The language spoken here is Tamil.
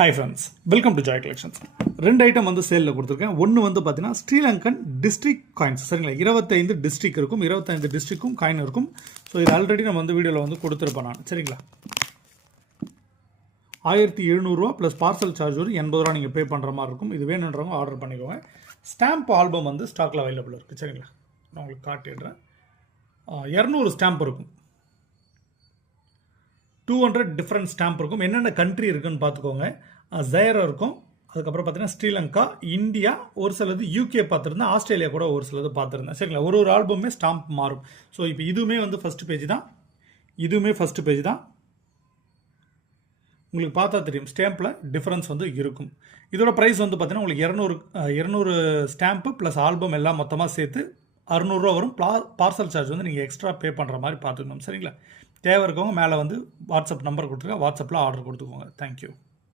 Hi friends, welcome to Joy collections. 2 item வந்து சேலில் கொடுத்துருக்கேன். ஒன்று வந்து பார்த்தீங்கன்னா ஸ்ரீலங்கன் டிஸ்ட்ரிக்ட் காயின்ஸ். சரிங்களா, 25 டிஸ்ட்ரிக்ட் இருக்கும், 25 டிஸ்ட்ரிக்டும் காயின் இருக்கும். ஸோ இது ஆல்ரெடி நம்ம வந்து வீடியோவில் வந்து கொடுத்துருப்பேன் நான். சரிங்களா, 1700 ரூபா ப்ளஸ் பார்சல் சார்ஜ் ஒரு 80 ரூபா நீங்கள் பே பண்ணுற மாதிரி இருக்கும். இது வேணுன்றவங்க ஆர்டர் பண்ணிக்கோங்க. ஸ்டாம்ப் ஆல்பம் வந்து ஸ்டாக்கில் அவைலபிள் இருக்குது. சரிங்களா, நான் உங்களுக்கு காட்டிடுறேன். 200 ஸ்டாம்ப் இருக்கும், 200 டிஃப்ரெண்ட் ஸ்டாம்ப் இருக்கும். என்னென்ன கண்ட்ரி இருக்குன்னு பார்த்துக்கோங்க. ஜயரோ இருக்கும், அதுக்கப்புறம் பார்த்தீங்கன்னா ஸ்ரீலங்கா, இந்தியா, ஒரு சிலது யூகே பார்த்துருந்தேன், ஆஸ்திரேலியா கூட ஒரு சிலது பார்த்துருந்தேன். சரிங்களா, ஒரு ஆல்பமே ஸ்டாம்ப் மாறும். ஸோ இப்போ இதுவுமே வந்து ஃபஸ்ட் பேஜ் தான், இதுவுமே ஃபஸ்ட் பேஜ் தான். உங்களுக்கு பார்த்தா தெரியும் ஸ்டாம்பில் டிஃப்ரென்ஸ் வந்து இருக்கும். இதோட ப்ரைஸ் வந்து பார்த்தீங்கன்னா உங்களுக்கு 200 ஸ்டாம்ப்பு ப்ளஸ் ஆல்பம் எல்லாம் மொத்தமாக சேர்த்து 600 ரூபா வரும். பார்சல் சார்ஜ் வந்து நீங்கள் எக்ஸ்ட்ரா பே பண்ணுற மாதிரி பார்த்துக்கணும். சரிங்களா, தேவை இருக்கவங்க மேலே வந்து வாட்ஸ்அப் நம்பர் கொடுத்துருக்கேன், வாட்ஸ்அப்பில் ஆர்டர் கொடுத்துக்கோங்க. தேங்க்யூ.